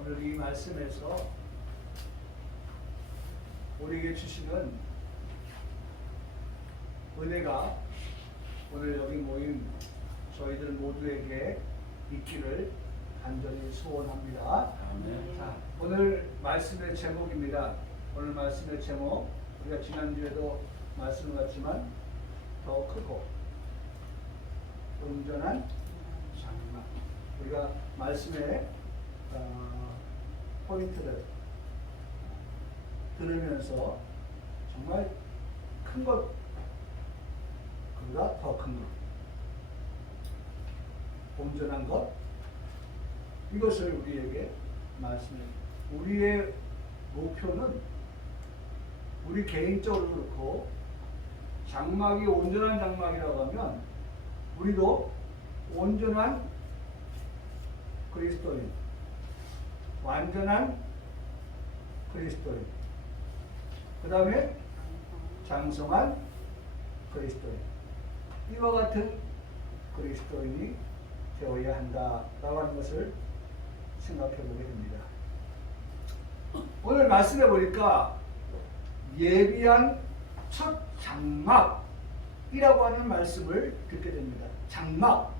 오늘 이 말씀에서 우리에게 주시는 은혜가 오늘 여기 모인 저희들 모두에게 있기를 간절히 소원합니다. 아멘. 자, 오늘 말씀의 제목입니다. 오늘 말씀의 제목, 우리가 지난주에도 말씀을 봤지만 더 크고 온전한 장막. 우리가 말씀의 포인트를 들으면서 정말 큰 것, 그보다 더 큰 것, 온전한 것, 이것을 우리에게 말씀해. 우리의 목표는 우리 개인적으로 그렇고, 장막이 온전한 장막이라고 하면 우리도 온전한 그리스도인, 완전한 그리스도인, 그 다음에 장성한 그리스도인, 이와 같은 그리스도인이 되어야 한다라고 하는 것을 생각해 보게 됩니다. 오늘 말씀해 보니까 예비한 첫 장막이라고 하는 말씀을 듣게 됩니다. 장막.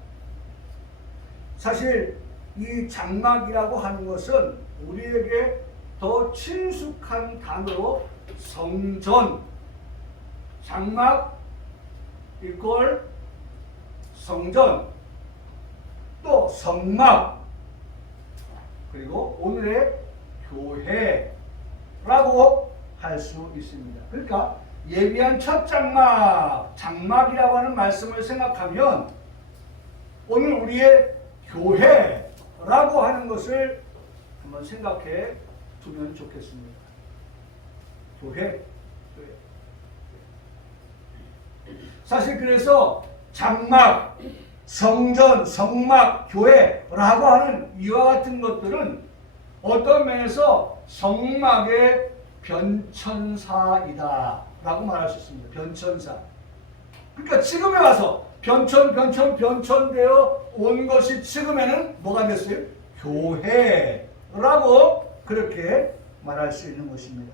사실 이 장막이라고 하는 것은 우리에게 더 친숙한 단어로 성전, 장막 이퀄 성전, 또 성막, 그리고 오늘의 교회라고 할 수 있습니다. 그러니까 예비한 첫 장막, 장막이라고 하는 말씀을 생각하면 오늘 우리의 교회라고 하는 것을 한번 생각해 두면 좋겠습니다. 교회. 사실 그래서 장막, 성전, 성막, 교회라고 하는 이와 같은 것들은 어떤 면에서 성막의 변천사이다 라고 말할 수 있습니다. 변천사. 그러니까 지금에 와서 변천되어 온 것이 지금에는 뭐가 됐어요? 교회라고 그렇게 말할 수 있는 것입니다.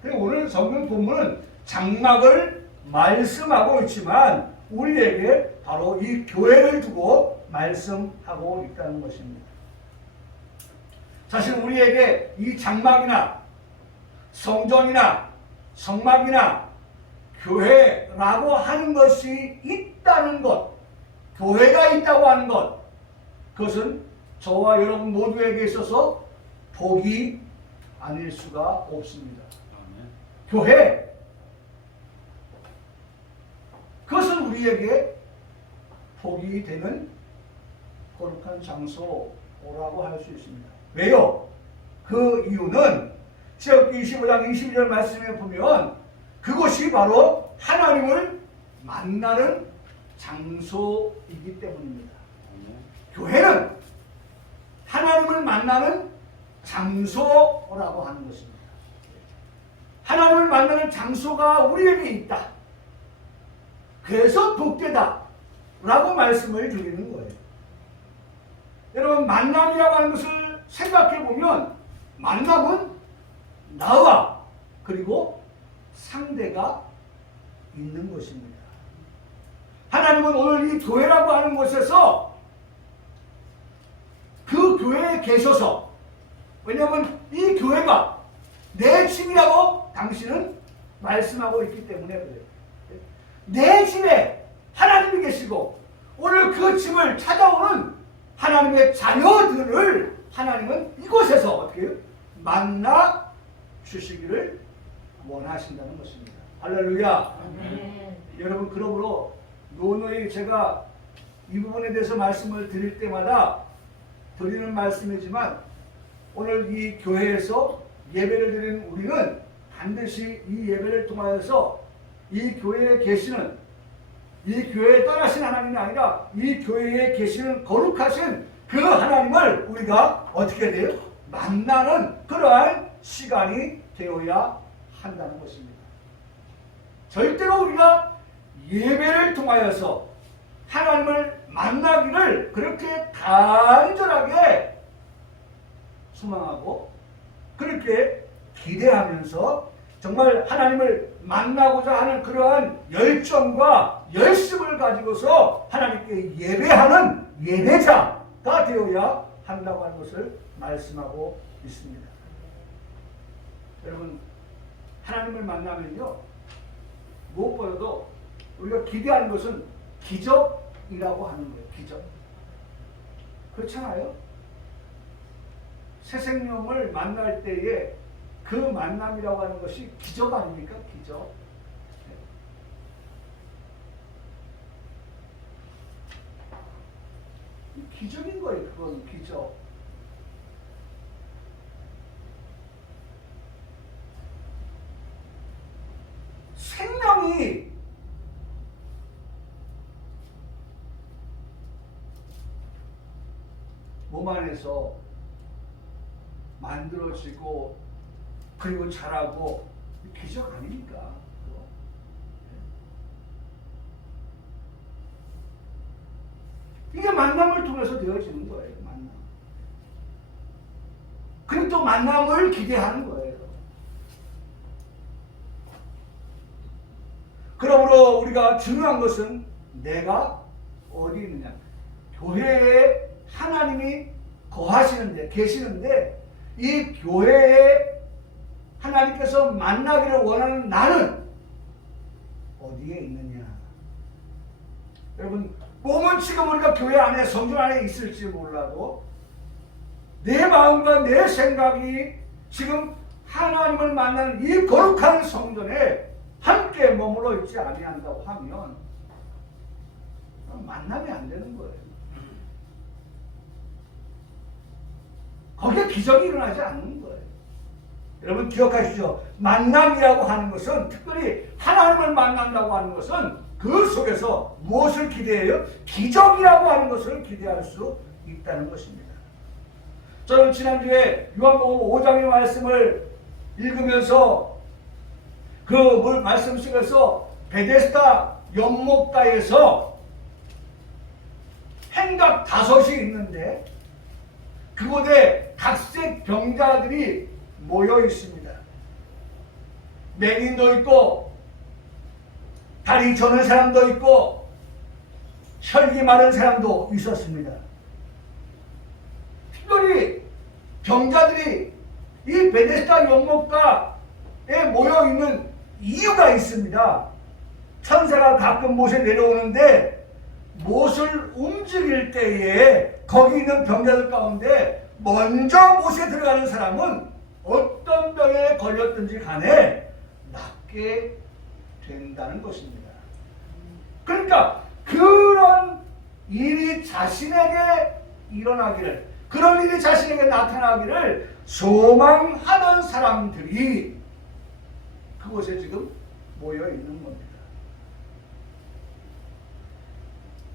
그리고 오늘 성경 본문은 장막을 말씀하고 있지만 우리에게 바로 이 교회를 두고 말씀하고 있다는 것입니다. 사실 우리에게 이 장막이나 성전이나 성막이나 교회라고 하는 것이 있다는 것, 교회가 있다고 하는 것, 그것은 저와 여러분 모두에게 있어서 복이 아닐 수가 없습니다. 아멘. 교회, 그것은 우리에게 복이 되는 거룩한 장소라고 할 수 있습니다. 왜요? 그 이유는 시편 25장 22절 말씀에 보면 그것이 바로 하나님을 만나는 장소이기 때문입니다. 교회는 하나님을 만나는 장소라고 하는 것입니다. 하나님을 만나는 장소가 우리에게 있다. 그래서 복되다 라고 말씀을 드리는 거예요. 여러분, 만남이라고 하는 것을 생각해 보면 만남은 나와 그리고 상대가 있는 것입니다. 하나님은 오늘 이 교회라고 하는 곳에서 그 교회에 계셔서, 왜냐하면 이 교회가 내 집이라고 당신은 말씀하고 있기 때문에 그래요. 내 집에 하나님이 계시고 오늘 그 집을 찾아오는 하나님의 자녀들을 하나님은 이곳에서 어떻게 해요? 만나 주시기를 원하신다는 것입니다. 할렐루야. 여러분, 그러므로 노노히 제가 이 부분에 대해서 말씀을 드릴 때마다 드리는 말씀이지만 오늘 이 교회에서 예배를 드리는 우리는 반드시 이 예배를 통하여서 이 교회에 계시는, 이 교회에 떠나신 하나님이 아니라 이 교회에 계시는 거룩하신 그 하나님을 우리가 어떻게 돼요? 만나는 그러한 시간이 되어야 한다는 것입니다. 절대로 우리가 예배를 통하여서 하나님을 만나기를 그렇게 간절하게 소망하고 그렇게 기대하면서 정말 하나님을 만나고자 하는 그러한 열정과 열심을 가지고서 하나님께 예배하는 예배자가 되어야 한다고 하는 것을 말씀하고 있습니다. 여러분, 하나님을 만나면요, 무엇보다도 우리가 기대하는 것은 기적이라고 하는 거예요. 기적. 그렇잖아요? 새 생명을 만날 때에 그 만남이라고 하는 것이 기적 아닙니까? 기적. 기적인 거예요. 그건 기적. 생명이 몸 안에서 만들어지고 그리고 자라고 기적 아닙니까? 이게 만남을 통해서 되어지는 거예요. 만남. 그리고 또 만남을 기대하는 거예요. 그러므로 우리가 중요한 것은 내가 어디 있느냐. 교회에 하나님이 거하시는데, 계시는데 이 교회에 하나님께서 만나기를 원하는 나는 어디에 있느냐. 여러분, 몸은 지금 우리가 교회 안에, 성전 안에 있을지 몰라도 내 마음과 내 생각이 지금 하나님을 만나는 이 거룩한 성전에 함께 머물러 있지 아니한다고 하면 만남이 안 되는 거예요. 거기에 기적이 일어나지 않는 거예요. 여러분 기억하시죠? 만남이라고 하는 것은, 특별히 하나님을 만난다고 하는 것은 그 속에서 무엇을 기대해요? 기적이라고 하는 것을 기대할 수 있다는 것입니다. 저는 지난주에 요한복음 5장의 말씀을 읽으면서 그 말씀 속에서 베데스다 연못가에서 행각 5이 있는데 그곳에 각색 병자들이 모여 있습니다. 맹인도 있고 다리 저는 사람도 있고 혈기 마른 사람도 있었습니다. 특별히 병자들이 이 베데스다 연못가에 모여 있는 이유가 있습니다. 천사가 가끔 못에 내려오는데 못을 움직일 때에 거기 있는 병자들 가운데 먼저 못에 들어가는 사람은 어떤 병에 걸렸든지 간에 낫게 된다는 것입니다. 그러니까 그런 일이 자신에게 일어나기를, 그런 일이 자신에게 나타나기를 소망하는 사람들이 그곳에 지금 모여 있는 겁니다.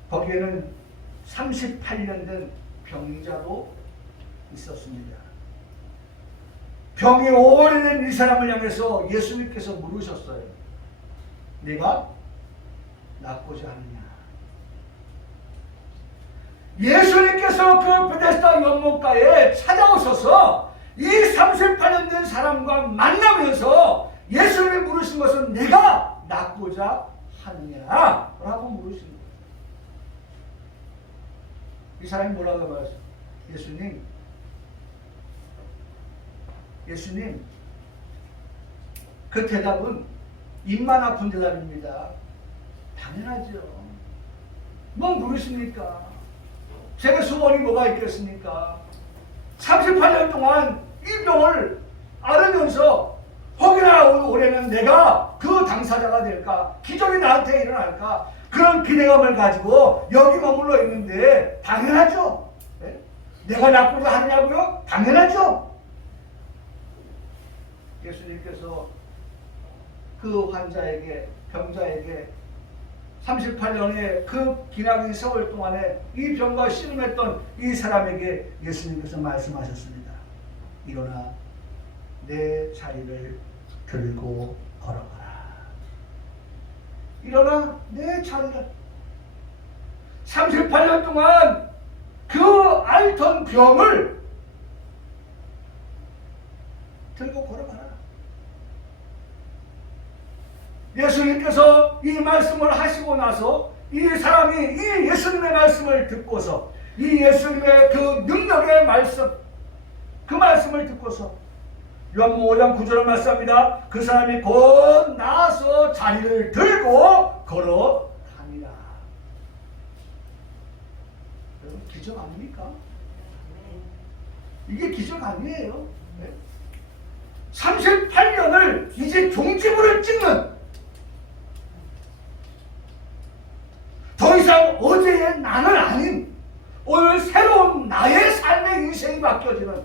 거기에는 38년 된 병자도 있었습니다. 병이 오래된 이 사람을 향해서 예수님께서 물으셨어요. 네가 낫고자 하느냐? 예수님께서 그 베데스다 연못가에 찾아오셔서 이 38년 된 사람과 만나면서 예수님이 물으신 것은 내가 낫고자 하느냐? 라고 물으신 거예요. 이 사람이 뭐라고 말했어요? 예수님, 그 대답은 입만 아픈 대답입니다. 당연하죠. 뭐 물으십니까? 제가 소원이 뭐가 있겠습니까? 38년 동안 이 병을 앓으면서 혹여나 올해는 내가 그 당사자가 될까? 기적이 나한테 일어날까? 그런 기대감을 가지고 여기 머물러 있는데 당연하죠. 네? 내가 낫고자 하느냐고요? 당연하죠. 예수님께서 그 환자에게, 병자에게 38년의 그 기나긴 세월 동안에 이 병과 씨름했던 이 사람에게 예수님께서 말씀하셨습니다. 일어나 내 자리를 들고 걸어가라. 일어나 내 자리를. 38년 동안 그 앓던 병을 들고 걸어가라. 예수님께서 이 말씀을 하시고 나서 이 사람이 이 예수님의 말씀을 듣고서 이 예수님의 그 능력의 말씀, 그 말씀을 듣고서 요한복음 5장 9절을 말씀합니다. 그 사람이 곧 나아서 자리를 들고 걸어다니라. 여러분, 기적 아닙니까? 이게 기적 아니에요. 38년을 이제 종지부를 찍는, 더 이상 어제의 나는 아닌 오늘 새로운 나의 삶의 인생이 바뀌어지는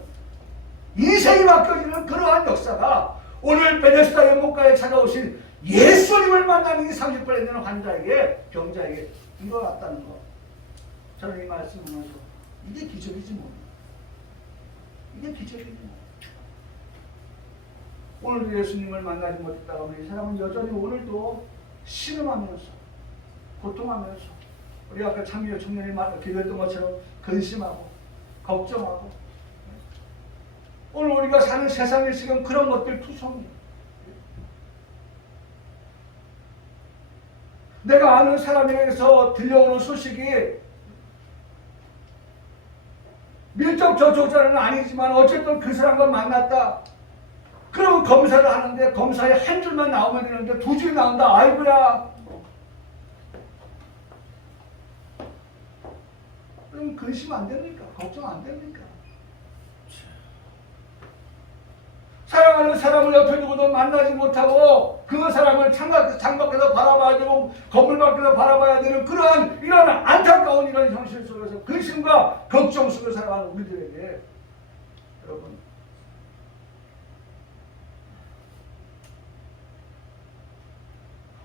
그러한 역사가 오늘 베데스다 연못가에 찾아오신 예수님을 만나는 이 30번 있는 환자에게, 병자에게 일어났다는 것. 저는 이 말씀을 하면서 이게 기적이지 뭐. 이게 기적이지 뭐. 오늘도 예수님을 만나지 못했다가 이 사람은 여전히 오늘도 신음하면서, 고통하면서, 우리 아까 참여 청년이 기도했던 것처럼 근심하고 걱정하고, 오늘 우리가 사는 세상에 지금 그런 것들 투성이에요. 내가 아는 사람에게서 들려오는 소식이 밀접 접촉자는 아니지만 어쨌든 그 사람과 만났다. 그럼 검사를 하는데 검사에 한 줄만 나오면 되는데 두 줄이 나온다. 아이고야. 그럼 근심 안 됩니까? 걱정 안 됩니까? 사랑하는 사람을 옆에 두고도 만나지 못하고 그 사람을 창밖에서 바라봐야 되고 건물 밖에서 바라봐야 되는 그러한 이런 안타까운 이런 현실 속에서 근심과 걱정 속에 살아가는 우리들에게, 여러분,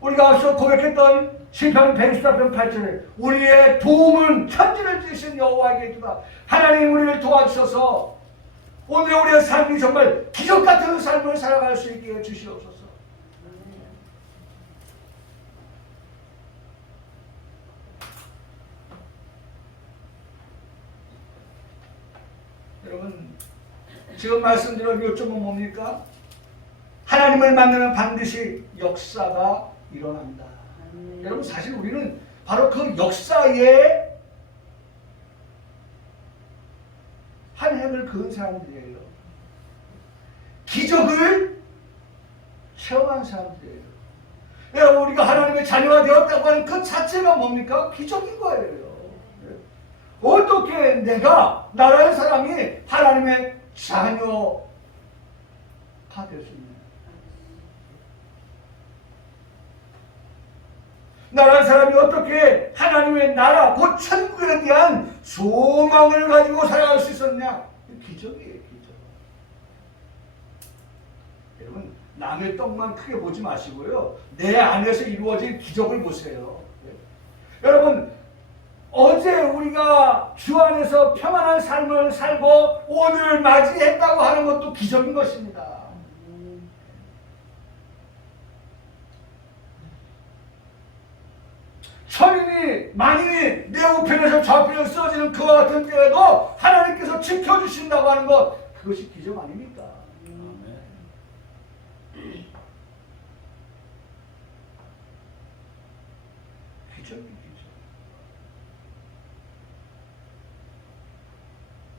우리가 앞서 고백했던 시편 114편 8절에 우리의 도움은 천지를 지으신 여호와에게 있다. 하나님 우리를 도와주셔서 오늘 우리의 삶이 정말 기적 같은 삶을 살아갈 수 있게 해주시옵소서. 여러분, 지금 말씀드린 요점은 뭡니까? 하나님을 만나면 반드시 역사가 일어납니다. 여러분, 사실 우리는 바로 그 역사에 한 획을 그은 사람들이에요. 기적을 체험한 사람들이에요. 여러분, 우리가 하나님의 자녀가 되었다고 하는 그 자체가 뭡니까? 기적인 거예요. 어떻게 내가, 나라는 사람이 하나님의 자녀가 될 수 있느냐? 나라는 사람이 어떻게 하나님의 나라, 곧 천국에 대한 소망을 가지고 살아갈 수 있었냐? 기적이에요, 기적. 여러분, 남의 떡만 크게 보지 마시고요. 내 안에서 이루어진 기적을 보세요. 여러분, 어제 우리가 주 안에서 평안한 삶을 살고 오늘 맞이했다고 하는 것도 기적인 것입니다. 천인이 만인이 내 우편에서 좌편에 쓰러지는 그와 같은 때에도 하나님께서 지켜주신다고 하는 것, 그것이 기적 아닙니까? 기적이 기적.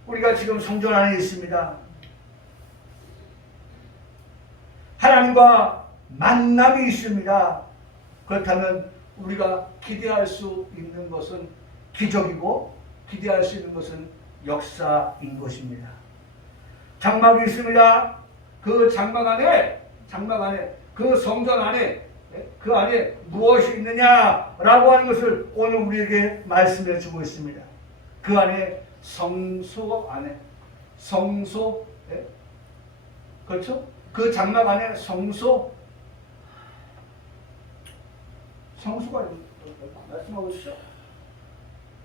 우리가 지금 성전 안에 있습니다. 하나님과 만남이 있습니다. 그렇다면 우리가 기대할 수 있는 것은 기적이고 기대할 수 있는 것은 역사인 것입니다. 장막이 있습니다. 그 장막 안에 그 성전 안에 그 안에 무엇이 있느냐라고 하는 것을 오늘 우리에게 말씀해 주고 있습니다. 그 안에 성소 그렇죠? 그 장막 안에 성소가 말씀하고 있죠?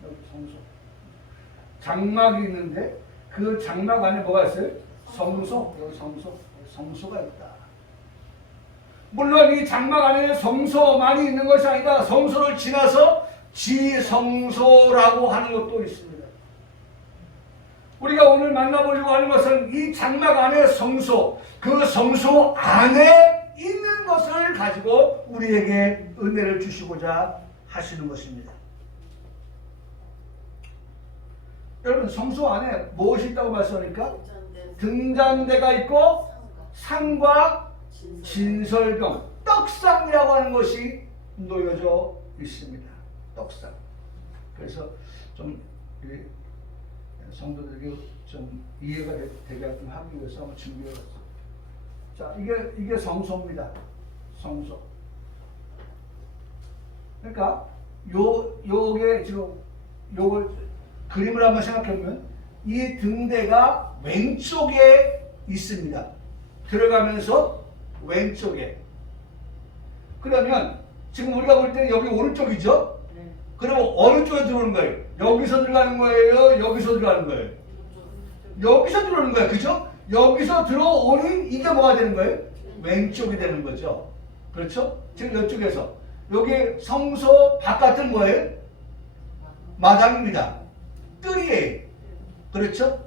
여기 성소. 장막이 있는데 그 장막 안에 뭐가 있어요? 성소. 여기 성소가 있다. 물론 이 장막 안에 성소만이 있는 것이 아니라 성소를 지나서 지성소라고 하는 것도 있습니다. 우리가 오늘 만나보려고 하는 것은 이 장막 안에 성소, 그 성소 안에 있는 것을 가지고 우리에게 은혜를 주시고자 하시는 것입니다. 여러분, 성소 안에 무엇이 있다고 말씀하니까? 등잔대가 있고 상과 진설병, 떡상이라고 하는 것이 놓여져 있습니다. 떡상. 그래서 좀 성도들에게 좀 이해가 되게 좀 하기 위해서 한번 준비해봤어요. 자, 이게 성소입니다. 성소. 그러니까 요게 지금 요걸 그림을 한번 생각해보면 이 등대가 왼쪽에 있습니다. 들어가면서 왼쪽에. 그러면 지금 우리가 볼 때는 여기 오른쪽이죠? 네. 그러면 어느 쪽에 들어오는 거예요? 여기서 들어가는 거예요? 여기서 들어가는 거예요? 여기서 들어오는 거예요. 그죠? 여기서 들어오는 이게 뭐가 되는 거예요? 왼쪽이 되는 거죠. 그렇죠? 지금 이쪽에서. 여기 성소 바깥은 뭐예요? 마당입니다. 뜰이에요. 그렇죠?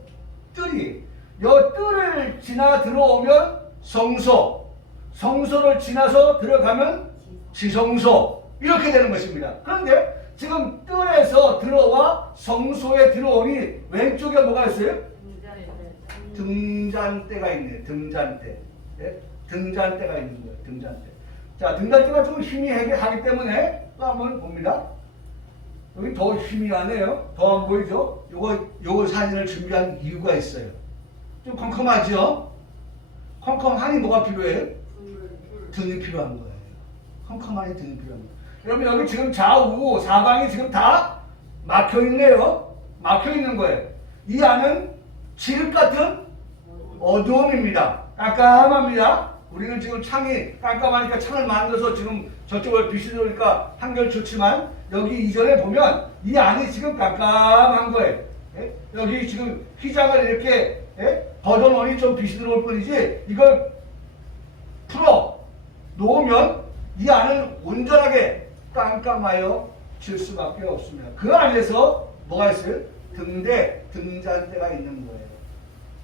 뜰이. 요 뜰을 지나 들어오면 성소. 성소를 지나서 들어가면 지성소. 이렇게 되는 것입니다. 그런데 지금 뜰에서 들어와 성소에 들어오니 왼쪽에 뭐가 있어요? 등잔대가 있네요. 등잔대. 네? 등잔대가 있는 거예요. 등잔대. 자, 등잔대가 좀 희미하기 때문에 또 한번 봅니다. 여기 더 희미하네요. 더 안 보이죠? 요거 사진을 준비한 이유가 있어요. 좀 컴컴하죠? 컴컴하니 뭐가 필요해요? 등이 필요한 거예요. 컴컴하니 등이 필요한 거예요. 여러분, 여기 지금 좌우 사방이 지금 다 막혀 있네요. 막혀 있는 거예요. 이 안은 지륵 같은 어두움입니다. 깜깜합니다. 우리는 지금 창이 깜깜하니까 창을 만들어서 지금 저쪽을 빛이 들어오니까 한결 좋지만 여기 이전에 보면 이 안이 지금 깜깜한 거예요. 예? 여기 지금 휘장을 이렇게 걷어놓으니 좀 빛이 들어올 뿐이지 이걸 풀어 놓으면 이 안은 온전하게 깜깜하여 질 수밖에 없습니다. 그 안에서 뭐가 있어요? 등잔대가 있는 거예요.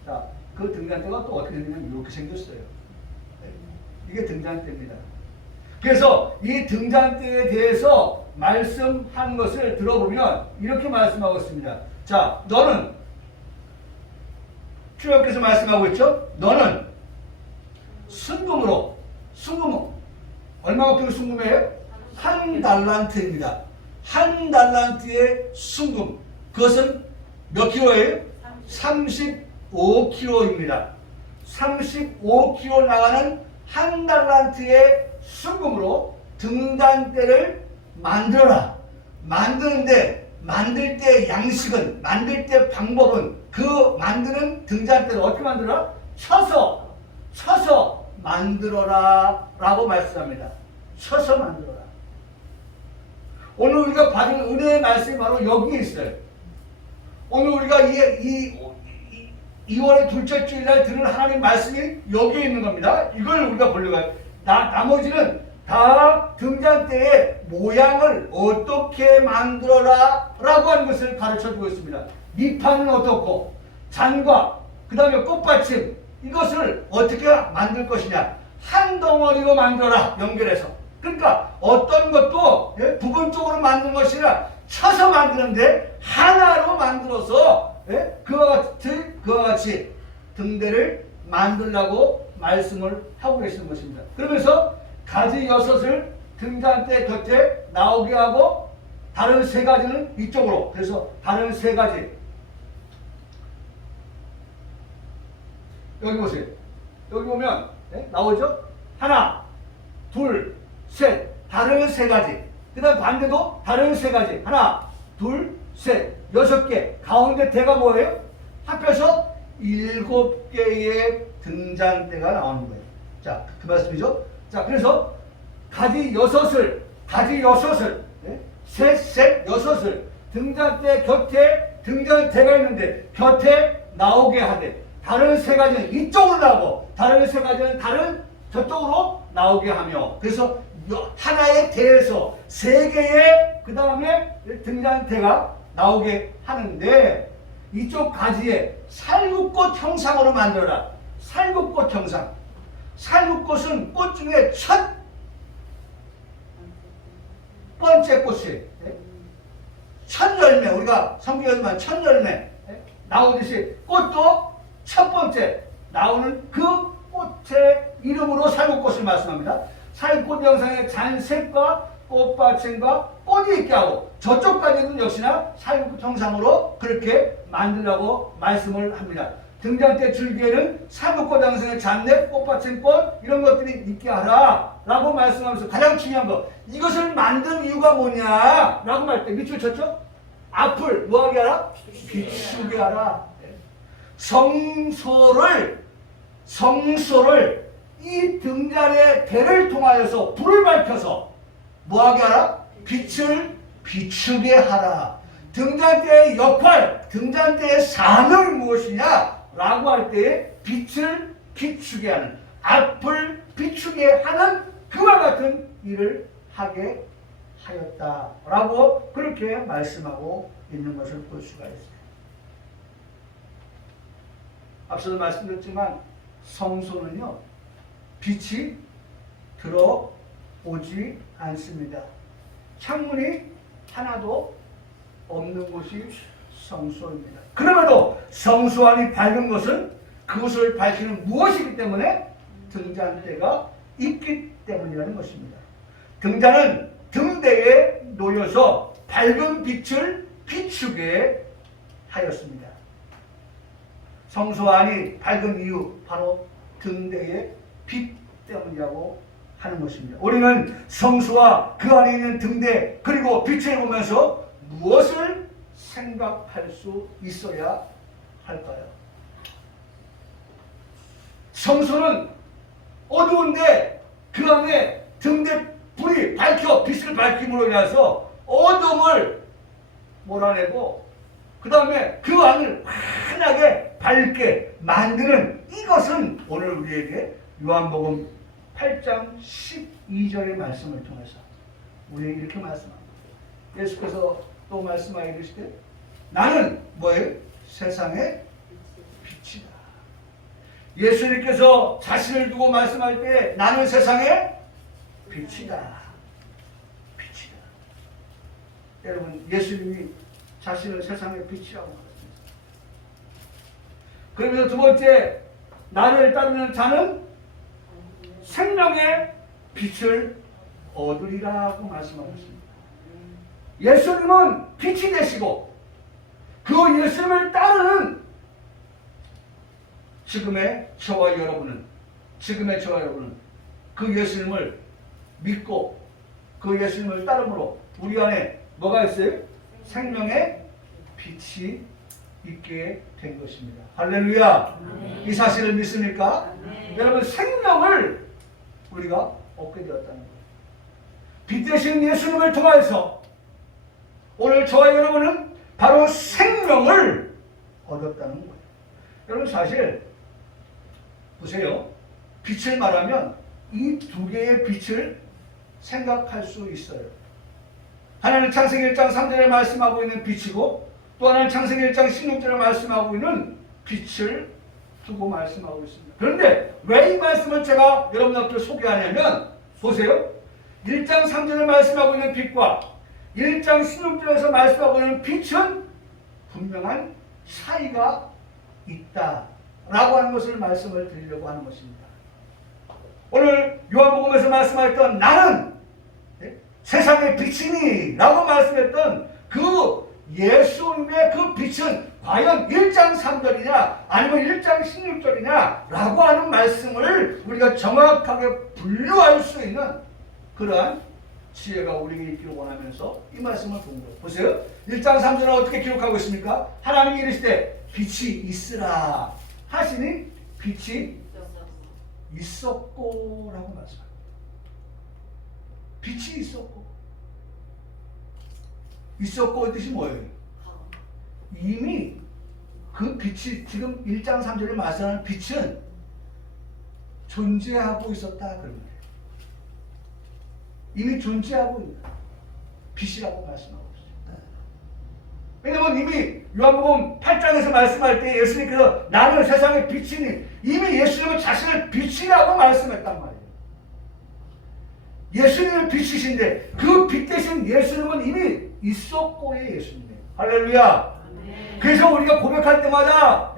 자, 그 등잔대가 또 어떻게 생겼냐면 이렇게 생겼어요. 이게 등잔대입니다. 그래서 이 등잔대에 대해서 말씀한 것을 들어보면 이렇게 말씀하고 있습니다. 자, 너는 주님께서 말씀하고 있죠? 너는 순금으로, 순금 얼마만큼 순금이에요? 한 달란트입니다. 한 달란트의 순금. 그것은 몇 킬로예요? 35킬로입니다. 35킬로 나가는 한 달란트의 순금으로 등잔대를 만들어라. 만드는데 만들 때 양식은, 만들 때 방법은 그 만드는 등잔대를 어떻게 만들어라? 쳐서 만들어라 라고 말씀합니다. 쳐서 만들어라. 오늘 우리가 받은 은혜의 말씀이 바로 여기에 있어요. 오늘 우리가 2월의 둘째 주일날 들은 하나님 말씀이 여기에 있는 겁니다. 이걸 우리가 보려고 해요. 나머지는 다 등잔대의 모양을 어떻게 만들어라 라고 하는 것을 가르쳐주고 있습니다. 밑판은 어떻고 잔과 그 다음에 꽃받침 이것을 어떻게 만들 것이냐. 한 덩어리로 만들어라. 연결해서. 그러니까 어떤 것도 부분적으로 만드는 것이 아니라 쳐서 만드는데 하나로 만들어서 그와 같이 등대를 만들라고 말씀을 하고 계시는 것입니다. 그러면서 가지 6을 등잔대 곁에 나오게 하고 다른 3가지는 이쪽으로. 그래서 다른 3가지 여기 보세요. 여기 보면 나오죠? 하나, 둘, 셋. 다른 3가지. 그 다음 반대도 다른 3가지. 하나, 둘, 셋. 6개. 가운데 대가 뭐예요? 합해서 7개의 등잔대가 나오는 거예요. 자, 그 말씀이죠. 자, 그래서 가지 6을 셋, 6을 등잔대 곁에 등잔대가 있는데 곁에 나오게 하되 다른 3가지는 이쪽으로 나오고 다른 3가지는 다른 저쪽으로 나오게 하며 그래서 하나의 대에서 3개의 그 다음에 등잔대가 나오게 하는데 이쪽 가지에 살구꽃 형상으로 만들어라. 살구꽃 형상. 살구꽃은 꽃 중에 첫 번째 꽃이에요. 첫 열매, 우리가 성경에서만 첫 열매 나오듯이 꽃도 첫 번째 나오는 그 꽃의 이름으로 살구꽃을 말씀합니다. 살구꽃 형상의 잔색과 꽃받침과 꽃이 있게 하고 저쪽까지는 역시나 살구꽃 형상으로 그렇게 만들라고 말씀을 합니다. 등잔 때 줄기에는 살구꽃 형상의 잔액, 꽃받침꽃 이런 것들이 있게 하라 라고 말씀하면서 가장 중요한 거, 이것을 만든 이유가 뭐냐 라고 말 때 밑줄 쳤죠? 앞을 뭐하게 하라? 비추게 하라. 성소를 이 등잔의 대를 통하여서 불을 밝혀서 뭐하게 하라? 빛을 비추게 하라. 등잔대의 역할, 등잔대의 사명이 무엇이냐 라고 할 때 빛을 비추게 하는, 앞을 비추게 하는 그와 같은 일을 하게 하였다라고 그렇게 말씀하고 있는 것을 볼 수가 있어요. 앞서도 말씀드렸지만 성소는요, 빛이 들어오지 않습니다. 창문이 하나도 없는 곳이 성소입니다. 그럼에도 성소 안이 밝은 것은 그것을 밝히는 무엇이기 때문에 등잔대가 있기 때문이라는 것입니다. 등잔은 등대에 놓여서 밝은 빛을 비추게 하였습니다. 성소 안이 밝은 이유 바로 등대의 빛 때문이라고 하는 것입니다. 우리는 성소와 그 안에 있는 등대 그리고 빛을 보면서 무엇을 생각할 수 있어야 할까요? 성소는 어두운데 그 안에 등대 불이 밝혀 빛을 밝힘으로 인해서 어둠을 몰아내고 그 다음에 그 안을 환하게 밝게 만드는 이것은 오늘 우리에게 요한복음 8장 12절의 말씀을 통해서 우리에게 이렇게 말씀합니다. 예수께서 또 말씀하여 이르시되 나는 뭐예요? 세상의 빛이다. 예수님께서 자신을 두고 말씀할 때 나는 세상의 빛이다. 빛이다. 여러분, 예수님이 자신을 세상의 빛이라고 말했습니다. 그러면서 두 번째, 나를 따르는 자는 생명의 빛을 얻으리라고 말씀하셨습니다. 예수님은 빛이 되시고 그 예수님을 따르는 지금의 저와 여러분은 그 예수님을 믿고 그 예수님을 따름으로 우리 안에 뭐가 있어요? 생명의 빛이 있게 된 것입니다. 할렐루야. 이 사실을 믿습니까? 여러분, 생명을 우리가 얻게 되었다는 거예요. 빛 되신 예수님을 통하여서 오늘 저와 여러분은 바로 생명을 얻었다는 거예요. 여러분, 사실 보세요. 빛을 말하면 이 두 개의 빛을 생각할 수 있어요. 하나는 창세기 1장 3절에 말씀하고 있는 빛이고 또 하나는 창세기 1장 16절에 말씀하고 있는 빛을 두고 말씀하고 있습니다. 그런데 왜 이 말씀을 제가 여러분들께 소개하냐면 보세요. 1장 3절에 말씀하고 있는 빛과 1장 16절에서 말씀하고 있는 빛은 분명한 차이가 있다라고 하는 것을 말씀을 드리려고 하는 것입니다. 오늘 요한복음에서 말씀하였던 나는 세상의 빛이니 라고 말씀했던 그 예수님의 그 빛은 과연 1장 3절이냐 아니면 1장 16절이냐 라고 하는 말씀을 우리가 정확하게 분류할 수 있는 그러한 지혜가 우리에게 있기를 원하면서 이 말씀을 본 거예요. 보세요. 1장 3절은 어떻게 기록하고 있습니까? 하나님이 이르시되 빛이 있으라 하시니 빛이 있었고 라고 말씀합니다. 빛이 있었고 뜻이 뭐예요? 이미 그 빛이 지금 1장 3절에 말씀하는 빛은 존재하고 있었다 그런 거예요. 이미 존재하고 있는 빛이라고 말씀하고 있습니다. 왜냐면 이미 요한복음 8장에서 말씀할 때 예수님께서 나는 세상의 빛이니 이미 예수님은 자신을 빛이라고 말씀했단 말이에요. 예수님은 빛이신데 그 빛 대신 예수님은 이미 있었고의 예수님이에요. 할렐루야. 그래서 우리가 고백할 때마다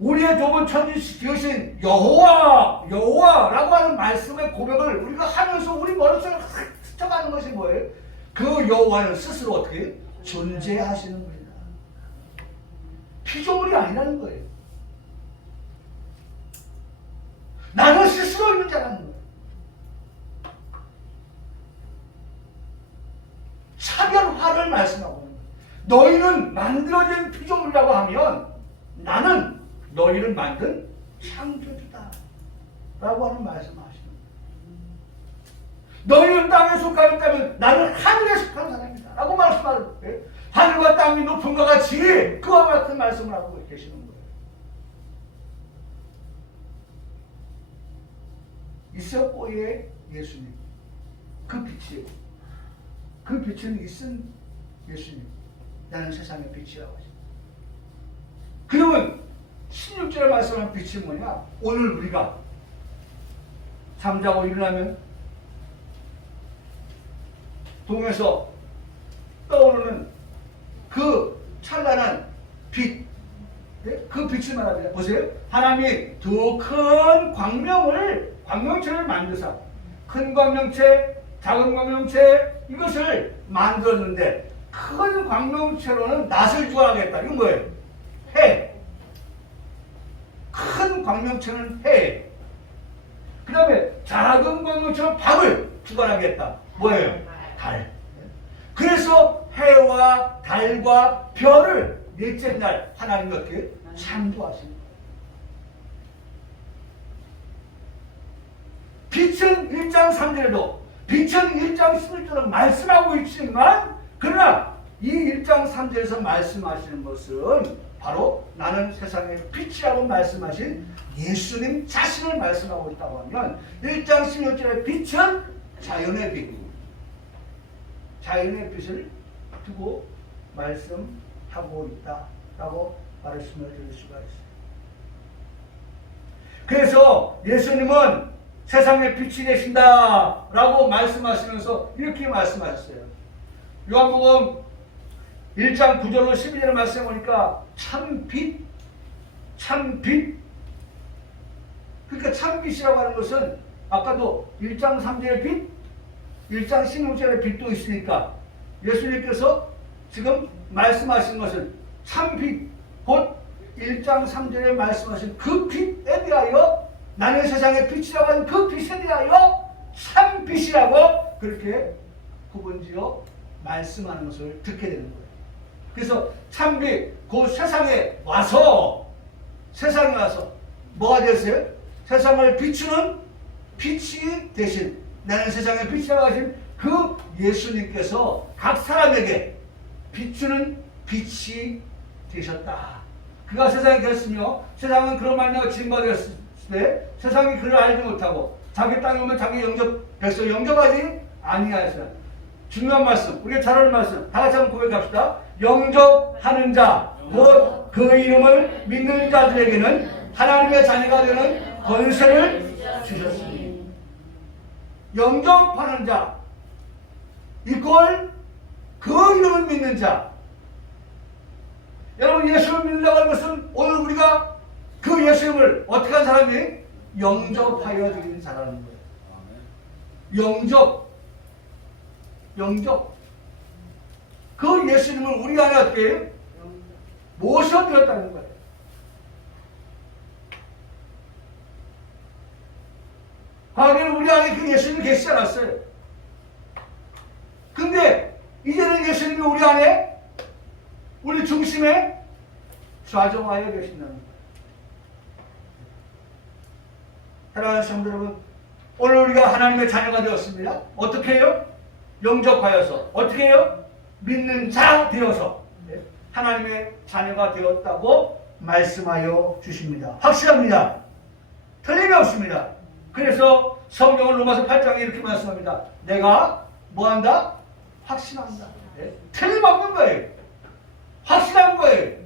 우리의 좁은 천지 되신 여호와라고 하는 말씀의 고백을 우리가 하면서 우리 머릿속에 스쳐가는 것이 뭐예요? 그 여호와는 스스로 어떻게 존재하시는 겁니다. 피조물이 아니라는 거예요. 나는 스스로 있는 자라는 거예요. 차별화를 말씀하고 있는 거예요. 너희는 만들어진 피조물이라고 하면 나는 너희를 만든 창조주다 라고 하는 말씀을 하시는 거예요. 너희는 땅에 속하여 있다면 나는 하늘에 속한 사람이다 라고 말씀하는 거예요. 하늘과 땅이 높음과 같이 그와 같은 말씀을 하고 계시는 거예요. 있었고의 예수님, 그 빛이에요. 그 빛은 있은 예수님, 나는 세상의 빛이라고 하십니다. 그러면 16절에 말씀하는 빛이 뭐냐? 오늘 우리가 잠자고 일어나면 동에서 떠오르는 그 찬란한 빛, 그 빛을 말합니다. 보세요. 하나님이 두 큰 광명체를 만드사 큰 광명체, 작은 광명체 이것을 만들었는데 큰 광명체로는 낯을 주관하겠다. 이건 뭐예요? 해. 큰 광명체는 해. 그 다음에 작은 광명체는 밤을 주관하겠다. 뭐예요? 달. 그래서 해와 달과 별을 넷째 날 하나님이 어떻게 창조하십니다. 빛은 1장 3절에도 빛은 1장 11절은 말씀하고 있지만 그러나 이 1장 3절에서 말씀하시는 것은 바로 나는 세상의 빛이라고 말씀하신 예수님 자신을 말씀하고 있다고 하면 1장 16절의 빛은 자연의 빛, 자연의 빛을 두고 말씀하고 있다라고 말씀을 드릴 수가 있어요. 그래서 예수님은 세상의 빛이 되신다라고 말씀하시면서 이렇게 말씀하셨어요. 요한복음 1장 9절로 12절을 말씀해 보니까 참빛. 그러니까 참빛이라고 하는 것은 아까도 1장 3절의 빛, 1장 16절의 빛도 있으니까 예수님께서 지금 말씀하신 것은 참빛, 곧 1장 3절에 말씀하신 그 빛에 대하여 나는 세상의 빛이라고 하는 그 빛에 대하여 참빛이라고 그렇게 구분지어 말씀하는 것을 듣게 되는 거예요. 그래서 참빛, 그 세상에 와서 뭐가 되세요? 세상을 비추는 빛이 되신 나는 세상의 빛이라고 하신 그 예수님께서 각 사람에게 비추는 빛이 되셨다. 그가 세상에 계셨으며 세상은 그런 말미암아 진거되었을 때 세상이 그를 알지 못하고 자기 땅에 오면 자기 백성 영접하지 아니하였으나 중요한 말씀, 우리가 잘 아는 말씀 다 같이 한번 고백합시다. 영접하는 자, 곧 그 이름을 믿는 자들에게는 하나님의 자녀가 되는 권세를 주셨으니 영접하는 자 이걸 그 이름을 믿는 자. 여러분 예수를 믿는다고 하는 것은 오늘 우리가 그 예수님을 어떻게 한 사람이 영접하여 드리는 자라는 거예요. 영접. 그 예수님을 우리 안에 어떻게 해요? 모셔드렸다는 거예요. 과거에는 우리 안에 그 예수님이 계시지 않았어요. 근데 이제는 예수님이 우리 안에 우리 중심에 좌정하여 계신다는 거예요. 사랑하는 성도 여러분, 오늘 우리가 하나님의 자녀가 되었습니다. 어떻게 해요? 영접하여서. 어떻게 해요? 믿는 자 되어서 하나님의 자녀가 되었다고 말씀하여 주십니다. 확실합니다. 틀림이 없습니다. 그래서 성경은 로마서 8장에 이렇게 말씀합니다. 내가 뭐한다? 확신한다. 네? 틀림없는 거예요. 확실한 거예요.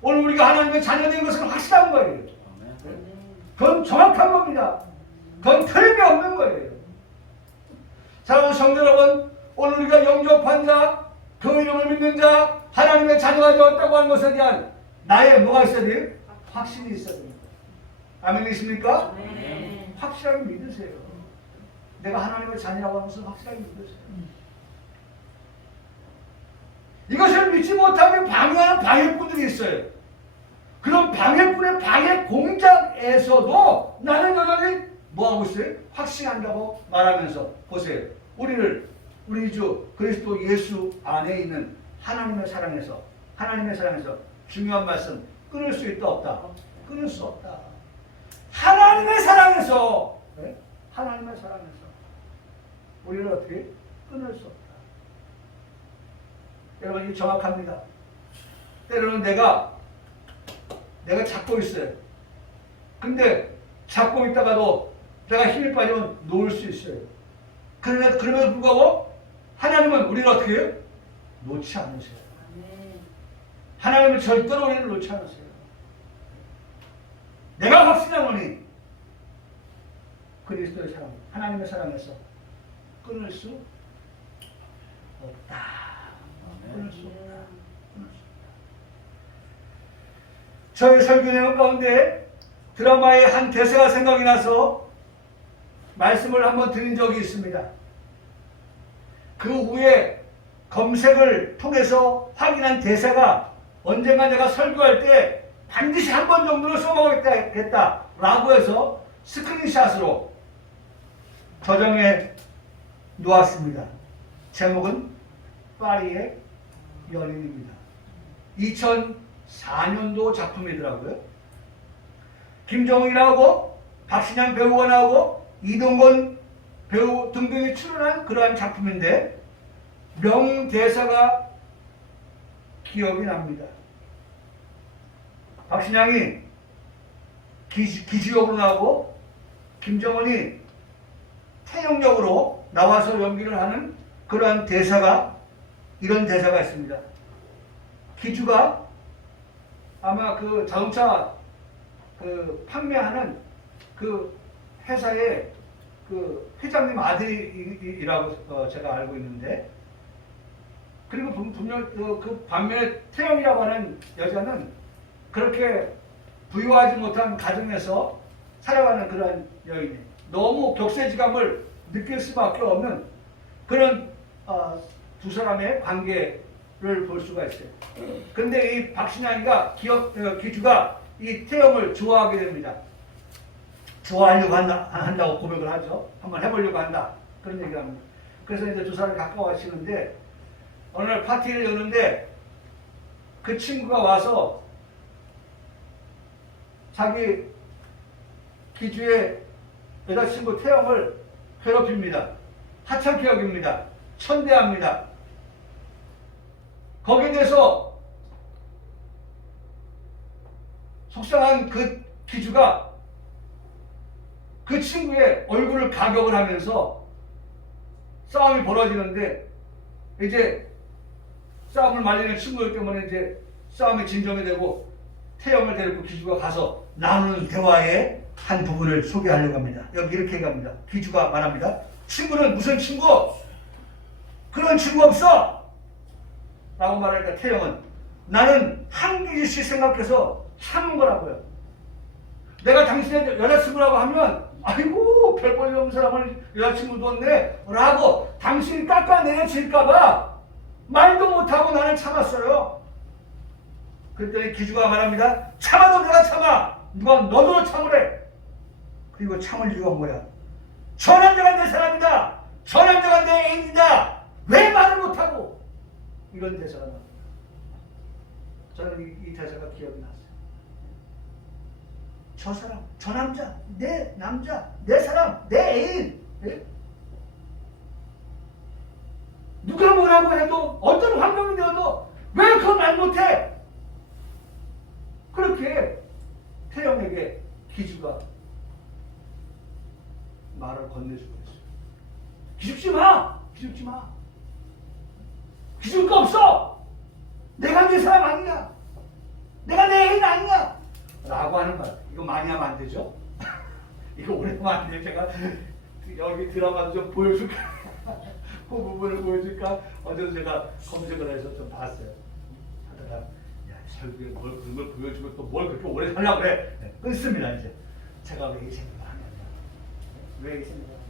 오늘 우리가 하나님의 자녀된 것은 확실한 거예요. 네? 그건 정확한 겁니다. 그건 틀림이 없는 거예요. 사랑하는 성도 여러분, 오늘 우리가 영접한 자, 그 이름을 믿는 자, 하나님의 자녀가 되었다고 하는 것에 대한 나의 뭐가 있어야 돼요? 확신이 있어야 됩니다. 아멘이십니까? 네. 확실하게 믿으세요. 내가 하나님의 자녀라고 하는 것을 확실하게 믿으세요. 이것을 믿지 못하면 방해하는 방해꾼들이 있어요. 그런 방해꾼의 방해 공작에서도 나는 여전히 뭐하고 있어요? 확신한다고 말하면서 보세요. 우리 주 그리스도 예수 안에 있는 하나님의 사랑에서 중요한 말씀 끊을 수 있다 없다? 끊을 수 없다. 하나님의 사랑에서 네? 하나님의 사랑에서 우리를 어떻게 끊을 수 없다. 여러분 이게 정확합니다. 때로는 내가 잡고 있어요. 근데 잡고 있다가도 내가 힘이 빠지면 놓을 수 있어요. 그럼에도 불구하고 하나님은 우리를 어떻게 해요? 놓지 않으세요. 하나님은 절대로 우리를 놓지 않으세요. 내가 확신하노니 그리스도의 사랑, 하나님의 사랑에서 끊을 수 없다. 끊을 수 없다. 저희 설교 내용 가운데 드라마의 한 대사가 생각이 나서 말씀을 한번 드린 적이 있습니다. 그 후에 검색을 통해서 확인한 대사가 언젠가 내가 설교할 때 반드시 한 번 정도는 써먹겠다라고 해서 스크린샷으로 저장해 놓았습니다. 제목은 파리의 연인입니다. 2004년도 작품이더라고요. 김정은이 나오고 박신양 배우가 나오고 이동건 배우 등등이 출연한 그러한 작품인데 명대사가 기억이 납니다. 박신양이 기주역으로 나오고 김정은이 태영역으로 나와서 연기를 하는 그러한 대사가 이런 대사가 있습니다. 기주가 아마 그 자동차 그 판매하는 그 회사의 그 회장님 아들이라고 제가 알고 있는데, 그리고 분명 그 반면에 태영이라고 하는 여자는 그렇게 부유하지 못한 가정에서 살아가는 그런 여인이 너무 격세지감을 느낄 수밖에 없는 그런 두 사람의 관계를 볼 수가 있어요. 그런데 이 박신양이가 기주가 이 태영을 좋아하게 됩니다. 좋아하려고 한다고 고백을 하죠. 한번 해보려고 한다. 그런 얘기를 합니다. 그래서 이제 두 사람이 가까워지는데 어느 날 파티를 여는데 그 친구가 와서 자기 기주의 여자친구 태영을 괴롭힙니다. 하찮게 여깁니다. 천대합니다. 거기에 대해서 속상한 그 기주가 그 친구의 얼굴을 가격을 하면서 싸움이 벌어지는데, 이제 싸움을 말리는 친구들 때문에 이제 싸움이 진정이 되고 태영을 데리고 기주가 가서 나누는 대화의 한 부분을 소개하려고 합니다. 여기 이렇게 얘기합니다. 기주가 말합니다. 친구는 무슨 친구? 그런 친구 없어! 라고 말하니까 태영은 나는 한기주씨 생각해서 참은 거라고요. 내가 당신의 여자친구라고 하면 아이고 별볼일 없는 사람을 여자친구 뒀네 라고 당신이 깎아내려질까봐 말도 못하고 나는 참았어요. 그랬더니 기주가 말합니다. 참아도 내가 참아. 누가 너도 참으래. 그리고 참을 이유가 뭐야? 저 남자가 내 사람이다. 저 남자가 내 애인이다. 왜 말을 못하고. 이런 대사가 나옵니다. 저는 이 대사가 기억이 났어요. 저 사람, 저 남자, 내 사람, 내 애인. 네? 누가 뭐라고 해도 어떤 환경이 되어도 왜 그걸 말 못해? 그렇게 태영에게 기주가 말을 건네주고 있어요. 기죽지 마! 기죽지 마! 기죽을 거 없어. 내가 네 사람 아니냐? 내가 내 애인 아니냐? 라고 하는 말. 이거 많이 하면 안 되죠? 이거 오래 하면 안 돼요. 제가 여기 드라마도 좀 보여줄까? 그 부분을 보여줄까? 어제도 제가 검색을 해서 좀 봤어요. 하다가 야, 설교에 뭘 그런 걸 보여주고 또 뭘 그렇게 오래 하려고 그래. 네, 끊습니다 이제. 제가 왜 이 생각을 하냐면 왜 이 생각을 하냐면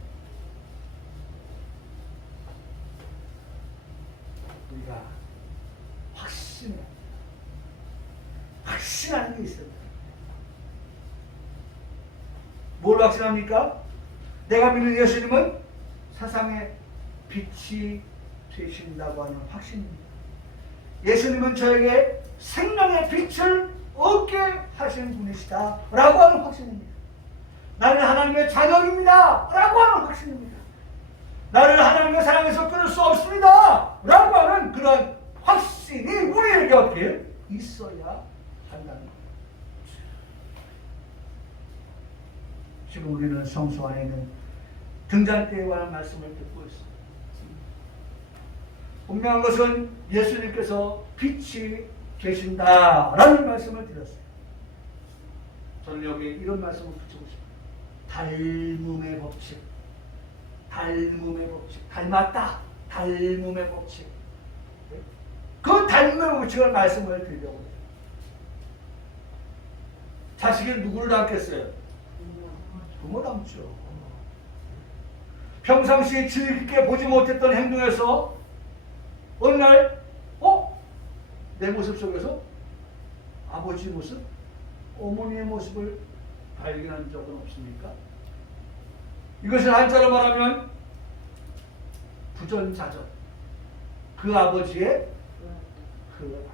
우리가 확신하는 게 있어요. 뭘 확신합니까? 내가 믿는 예수님은 세상의 빛이 되신다고 하는 확신입니다. 예수님은 저에게 생명의 빛을 얻게 하시는 분이시다 라고 하는 확신입니다. 나는 하나님의 자녀입니다 라고 하는 확신입니다. 나를 하나님의 사랑에서 끊을 수 없습니다 라고 하는 그런 확신이 우리에게 어떻게 있어야 한다는 겁니다. 지금 우리는 성소 안에 있는 등잔대에 관한 말씀을 듣고 있습니다. 분명한 것은 예수님께서 빛이 계신다라는 말씀을 드렸어요. 저는 여기 이런 말씀을 붙이고 싶어요. 닮음의 법칙. 닮음의 법칙. 닮았다. 닮음의 법칙. 그 닮음의 법칙을 말씀을 드리려고 해요. 자식이 누구를 닮겠어요? 부모 닮죠. 평상시에 주의 깊게 보지 못했던 행동에서 어느 날 내 모습 속에서 아버지 모습, 어머니의 모습을 발견한 적은 없습니까? 이것을 한자로 말하면 부전자전, 그 아버지의 그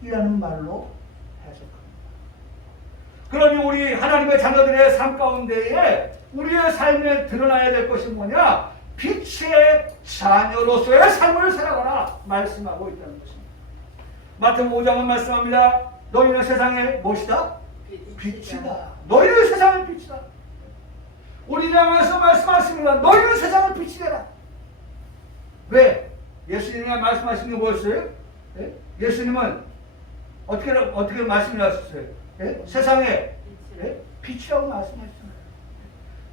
아들이라는 말로 해석합니다. 그러니 우리 하나님의 자녀들의 삶 가운데에 우리의 삶에 드러나야 될 것이 뭐냐? 빛의 자녀로서의 삶을 살아가라 말씀하고 있다는 것입니다. 마태복음 5장은 말씀합니다. 너희는 세상의 무엇이다? 빛이다. 너희는 세상의 빛이다. 우리 향해서 말씀하십니다. 너희는 세상의 빛이 되라. 왜? 예수님이 말씀하신 게 뭐였어요? 예? 예수님은 어떻게 말씀하셨어요? 예? 세상의 빛이라고 말씀하셨습니다.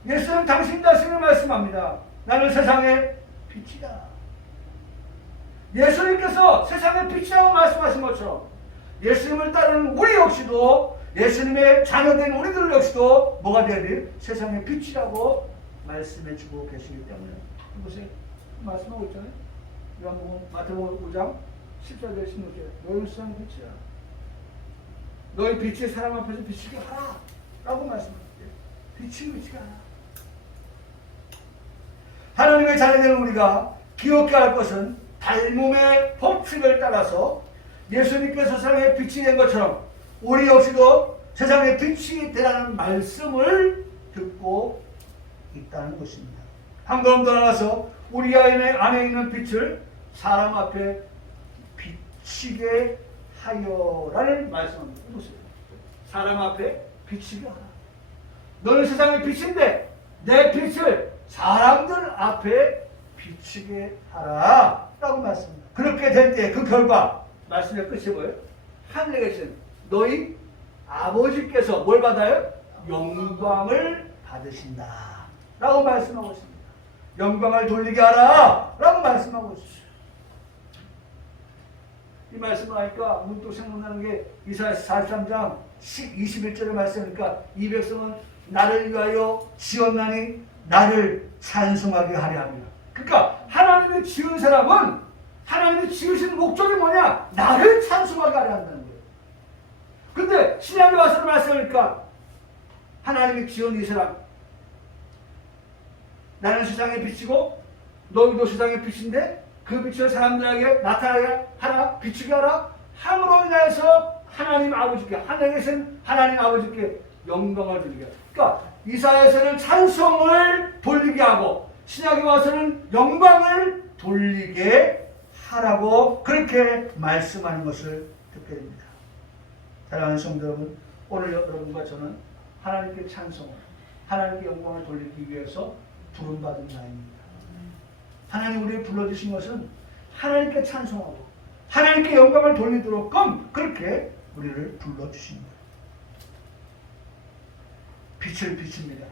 예수는 당신 자신을 말씀합니다. 나는 세상의 빛이다. 예수님께서 세상의 빛이라고 말씀하신 것처럼 예수님을 따르는 우리 역시도 예수님의 자녀된 우리들 역시도 뭐가 되어야 돼요? 세상의 빛이라고 말씀해주고 계시기 때문에 이곳에 말씀하고 있잖아요. 요한복음 마태복음 5장 14절 16절 너희는 세상의 빛이야. 너희 빛이 사람 앞에서 비치게 하라 라고 말씀하셨어요. 빛이 비치게 하라. 하나님의 자녀된 우리가 기억해야 할 것은 닮음의 법칙을 따라서 예수님께서 세상의 빛이 된 것처럼 우리 역시도 세상의 빛이 되라는 말씀을 듣고 있다는 것입니다. 한 걸음 더 나가서 우리 안에 있는 빛을 사람 앞에 비치게 하여라는 말씀입니다. 사람 앞에 비치게 하라. 너는 세상의 빛인데 내 빛을 사람들 앞에 비치게 하라 라고 말씀합니다. 그렇게 될 때 그 결과 말씀의 끝이 뭐예요? 하늘에 계신 너희 아버지께서 뭘 받아요? 영광을 받으신다 라고 말씀하고 있습니다. 영광을 돌리게 하라 라고 말씀하고 있습니다. 이 말씀을 하니까 문득 생각나는 게 이사야서 43장 21절의 말씀이니까 이 백성은 나를 위하여 지었나니 나를 찬송하게 하려 합니다. 그러니까 하나님이 지은 사람은 하나님이 지으신 목적이 뭐냐? 나를 찬송하게 하려 한다는 거예요. 근데 신약에 와서 말씀하니까 하나님이 지은 이 사람 나는 세상의 빛이고 너희도 세상의 빛인데 그 빛을 사람들에게 나타나게 하라, 비추게 하라. 함으로 인해서 하나님 아버지께 하늘에 계신 하나님 아버지께 영광을 돌리게 하라. 그러니까 이사야에서는 찬송을 돌리게 하고 신약에 와서는 영광을 돌리게 하라고 그렇게 말씀하는 것을 듣게 됩니다. 사랑하는 성도 여러분, 오늘 여러분과 저는 하나님께 찬송을, 하나님께 영광을 돌리기 위해서 부름받은 자입니다. 하나님 우리를 불러주신 것은 하나님께 찬송하고 하나님께 영광을 돌리도록끔 그렇게 우리를 불러주신 거예요. 빛을 비춥니다.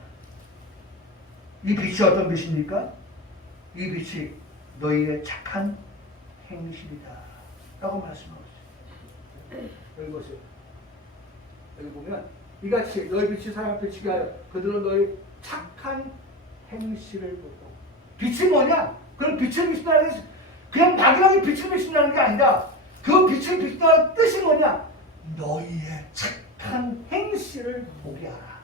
이 빛이 어떤 빛입니까? 이 빛이 너희의 착한 행실이다 라고 말씀하고 있어요. 여기 보세요. 여기 보면 이같이 너희 빛이 사람을 비치게 하여 그들은 너희 착한 행실을 보고. 빛이 뭐냐? 그럼 빛을 비춘다는 게 그냥 막연하게 빛을 비춘다는 게 아니라 그 빛을 비춘다는 뜻이 뭐냐? 너희의 착한 행실을 보게 하라.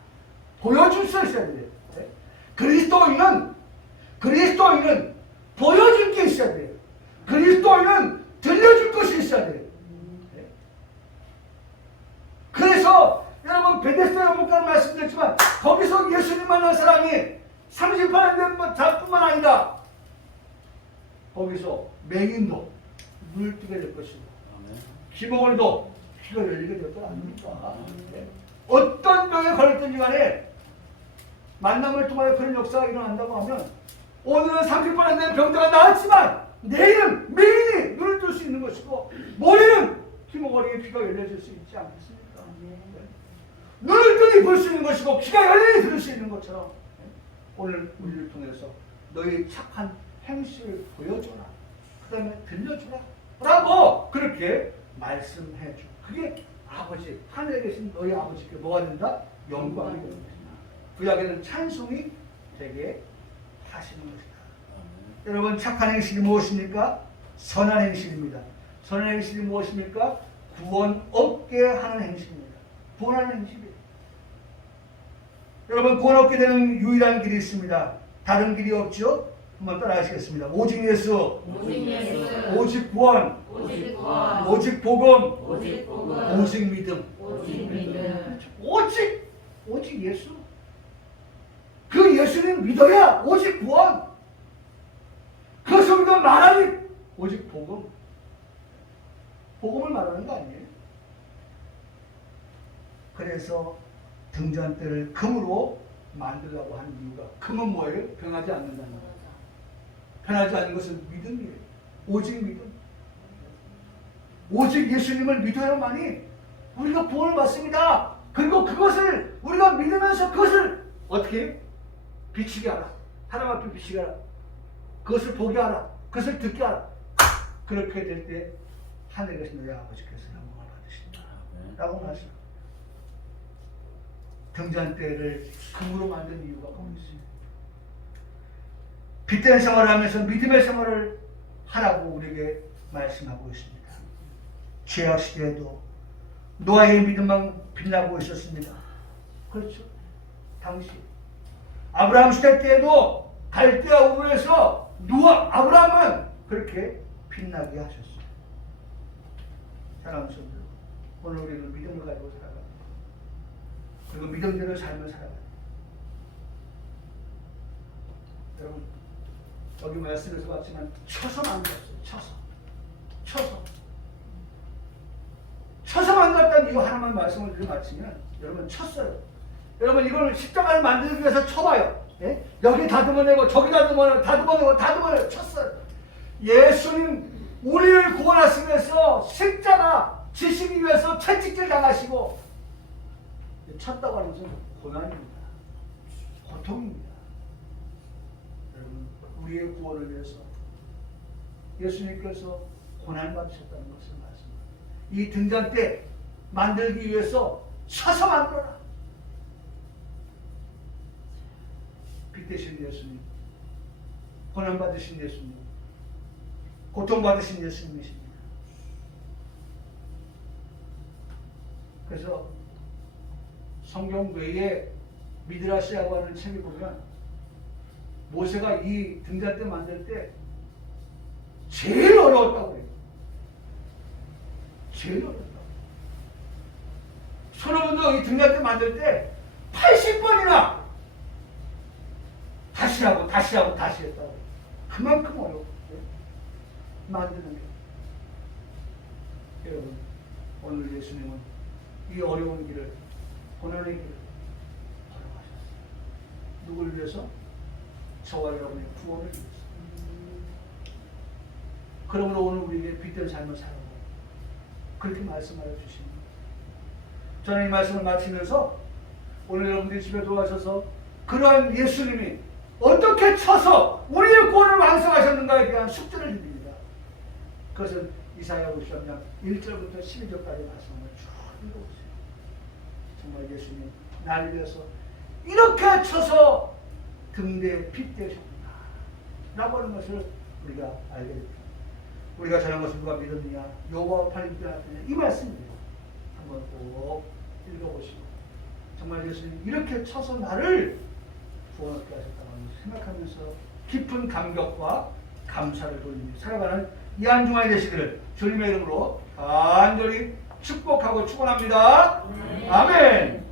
보여줄 수 있어야 돼요. 네? 그리스도인은 보여줄 게 있어야 돼요. 그리스도인은 들려줄 것이 있어야 돼요. 네? 그래서 여러분 베데스다 연못가를 말씀드렸지만 거기서 예수님 만난 사람이 38년 된 자뿐만 아니라 거기서 맹인도 눈을 뜨게 될 것이고 기목을도 귀가 열리게 될 거 아닙니까? 네. 어떤 병에 걸렸든지 간에 만남을 통하여 그런 역사가 일어난다고 하면 오늘은 38년 된 병자가 나았지만 내일은 맹인이 눈을 뜰 수 있는 것이고 모레는 기목어리에 귀가 열려질 수 있지 않겠습니까? 네. 눈을 뜨니 볼 수 있는 것이고 귀가 열리니 들을 수 있는 것처럼 오늘 우리를 통해서 너희 착한 행실을 보여줘라. 그 다음에 들려주라. 라고 그렇게 말씀해 줘. 그게 아버지, 하늘에 계신 너희 아버지께 뭐가 된다? 영광이 되는 것이다. 구약에는 찬송이 되게 하시는 것이다. 여러분 착한 행실이 무엇입니까? 선한 행실입니다. 선한 행실이 무엇입니까? 구원 얻게 하는 행실입니다. 구원하는 행실이에요. 여러분 구원 얻게 되는 유일한 길이 있습니다. 다른 길이 없죠? 한번 따라 하시겠습니다. 오직 예수, 오직 구원, 오직 복음, 오직 믿음. 오직 예수. 그 예수님 믿어야 오직 구원. 그것을 우리가 말하니 오직 복음. 복음을 말하는 거 아니에요? 그래서 등잔대를 금으로 만들라고 하는 이유가 금은 뭐예요? 변하지 않는다는 거예요. 변하지 않는 것은 믿음이에요. 오직 믿음. 오직 예수님을 믿어야만이 우리가 구원을 받습니다. 그리고 그것을 우리가 믿으면서 그것을 어떻게 해요? 비치게 하라. 하나님 앞에 비치게 하라. 그것을 보게 하라. 그것을 듣게 하라. 그렇게 될 때 하늘에 계신 너희 아버지께서 영광을 받으신다 라고 말씀합니다. 등잔대를 금으로 만든 이유가 거기 있어요. 빛된 생활을 하면서 믿음의 생활을 하라고 우리에게 말씀하고 있습니다. 죄악 시대에도 노아의 믿음만 빛나고 있었습니다. 그렇죠. 당시 아브라함 시대 때에도 갈대아 우르에서 아브라함은 그렇게 빛나게 하셨어요. 사랑하는 성도, 오늘 우리는 믿음을 가지고 살아가요. 그리고 믿음대로 삶을 살아가요. 여러분 여기 말씀에서 봤지만 쳐서 만들었어요. 쳐서 만들었다는 이유 하나만 말씀을 드리고 마치면 여러분 쳤어요. 여러분 이걸 십자가를 만들기 위해서 쳐봐요. 예? 여기 다듬어내고 저기 다듬어내고 쳤어요. 예수님 우리를 구원하시기 위해서 십자가 지시기 위해서 채찍질 당하시고 쳤다고 하는 것은 고난입니다. 고통입니다. 여러분 우리의 구원을 위해서 예수님께서 고난받으셨다는 것을 말씀합니다. 이 등잔대 만들기 위해서 쳐서 만들어라. 빛 되신 예수님, 고난받으신 예수님, 고통받으신 예수님이십니다. 그래서 성경 외에 미드라시아고 하는 책에 보면 모세가 이 등잔대 만들 때 제일 어려웠다고 해요. 제일 어려웠다고. 솔로몬도 이 등잔대 만들 때 80번이나 다시 했다고. 그만큼 어려워. 만드는 게. 여러분, 오늘 예수님은 이 어려운 길을, 고난의 길을 걸어가셨어요. 누굴 위해서? 저와 여러분의 구원을 위해서. 그러므로 오늘 우리에게 빛된 삶을 살아라. 그렇게 말씀하여 주십니다. 저는 이 말씀을 마치면서 오늘 여러분들이 집에 들어와셔서 그러한 예수님이 어떻게 쳐서 우리의 구원을 완성하셨는가에 대한 숙제를 드립니다. 그것은 이사야 53장 1절부터 12절까지 말씀을 쭉 읽어보세요. 정말 예수님 나를 위해서 이렇게 쳐서 등대에 빛 되셨구나 라고 하는 것을 우리가 알게 됩니다. 우리가 저런 것을 누가 믿었느냐, 여호와 팔림께 나타내냐, 이 말씀이에요. 한번 꼭 읽어보시고 정말 예수님 이렇게 쳐서 나를 구원하게 하셨다고 생각하면서 깊은 감격과 감사를 돌리며 살아가는 이 한 주간이 되시기를 주님의 이름으로 간절히 축복하고 축원합니다. 아멘.